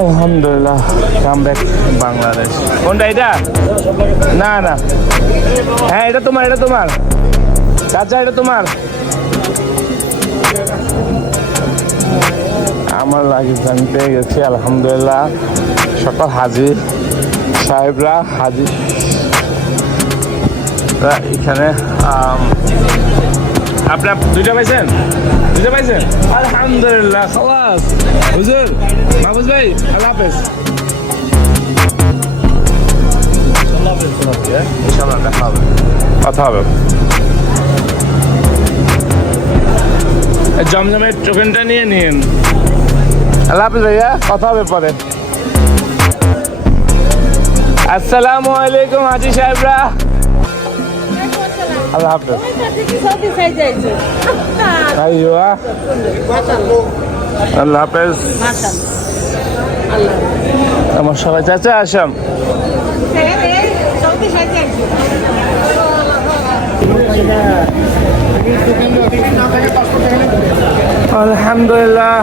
আলহামদুলিল্লাহ come back Bangladesh. কোনটা এটা? না না। হ্যাঁ এটা তোমার এটা তোমার। চাচা, এটা তোমার। আমার আমি পেয়ে গেছি, আলহামদুলিল্লাহ। সকল হাজির সাহেবরা হাজির এখানে আপনার দুইটা পাইছেন? দুইটা পাইছেন? আলহামদুলিল্লাহ খালাস হুজুর মাহবুজ ভাই আল্লাহ হাফেজ। হবে। কথা হবে। জমজমের টোকেনটা নিয়ে নিন। আল্লাহ হাফেজ ভাইয়া কথা হবে পরে। আসসালামু আলাইকুম হাজি সাহেবরা। আল্লাহ হাফেজ। আল্লাহ হাফেজ। আমার সবাই চাচা আসাম আলহামদুলিল্লাহ।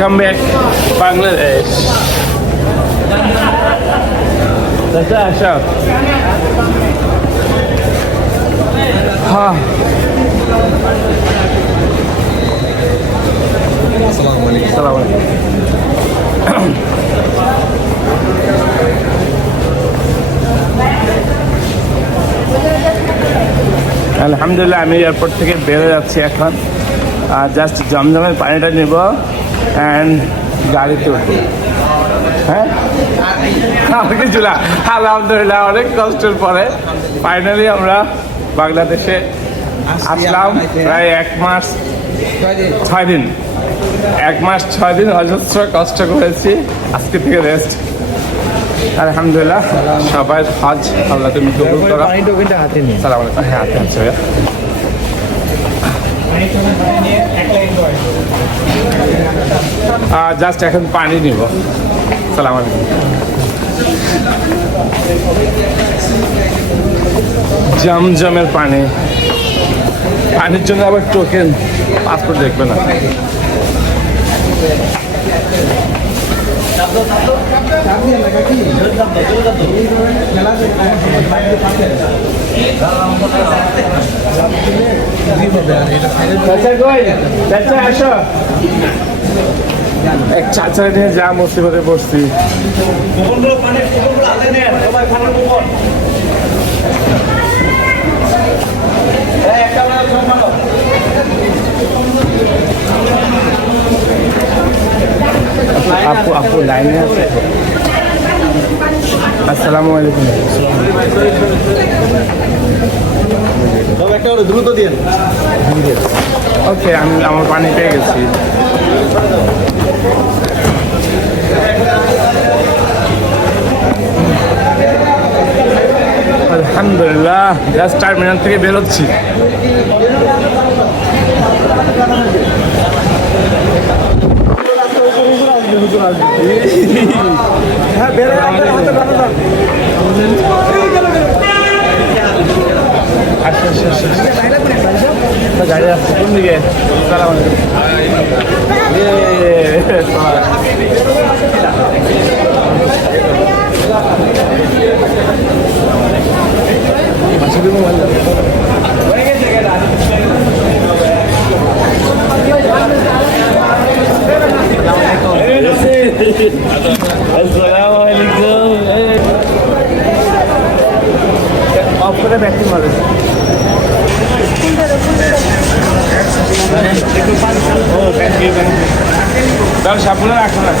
Come back, Bangladesh. আসো হ্যাঁ আসসালামু আলাইকুম সালাম আলাইকুম আলহামদুলিল্লাহ আমি এয়ারপোর্ট থেকে বেরো যাচ্ছি এখন। আর জাস্ট জমজমের পানিটা নিব। অ্যান্ড গাড়িতে উঠবো হ্যাঁ? আর কিছু না। আলহামদুলিল্লাহ অনেক কষ্টের পরে ফাইনালি আমরা বাংলাদেশে আসলাম। প্রায় এক মাস ছয় দিন। এক মাস ছয় দিন অজস্র কষ্ট করেছি। আজকে থেকে রেস্ট আলহামদুলিল্লাহ সবাই হজ আল্লাহ তুমি কবুল করো। সালাম আলাইকুম। হ্যাঁ হাতে আছে জাস্ট এখন পানি নিব। সালাম আলাইকুম। জমজমের পানি। পানির জন্য আবার টোকেন পাসপোর্ট দেখবে না চাচা কই চাচা আসো এক চাচা নিয়ে যা মুসিবতে পড়ছি। আপু আপু লাইনে আছে। আসসালামু আলাইকুম। দ্রুত দিন। ওকে আমি আমার পানি পেয়ে গেছি। আলহামদুলিল্লাহ জাস্ট টার্মিনাল থেকে বেরোচ্ছি হ্যাঁ যান আচ্ছা আচ্ছা আচ্ছা গাড়ি কোন দিকে ইয়ে, সালাম। পাশে দিয়ে মোবাইল দাও। আসসালামু আলাইকুম অফ করে ব্যাটিং হবে ও থ্যাংক ইউ থ্যাংক ইউ তাহলে সাবুনে রাখো না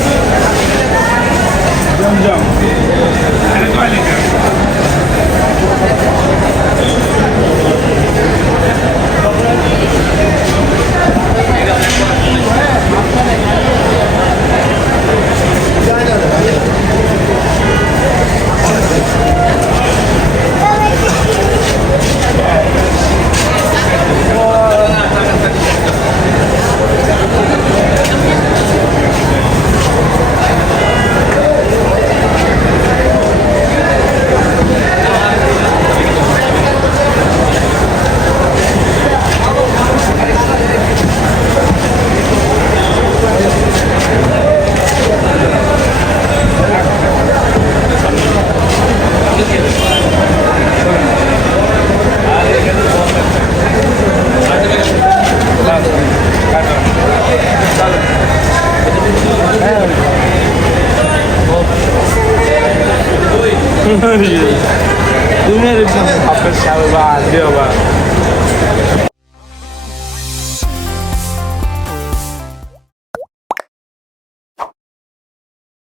হাফেজ সাহেব বা আন্টি বাবা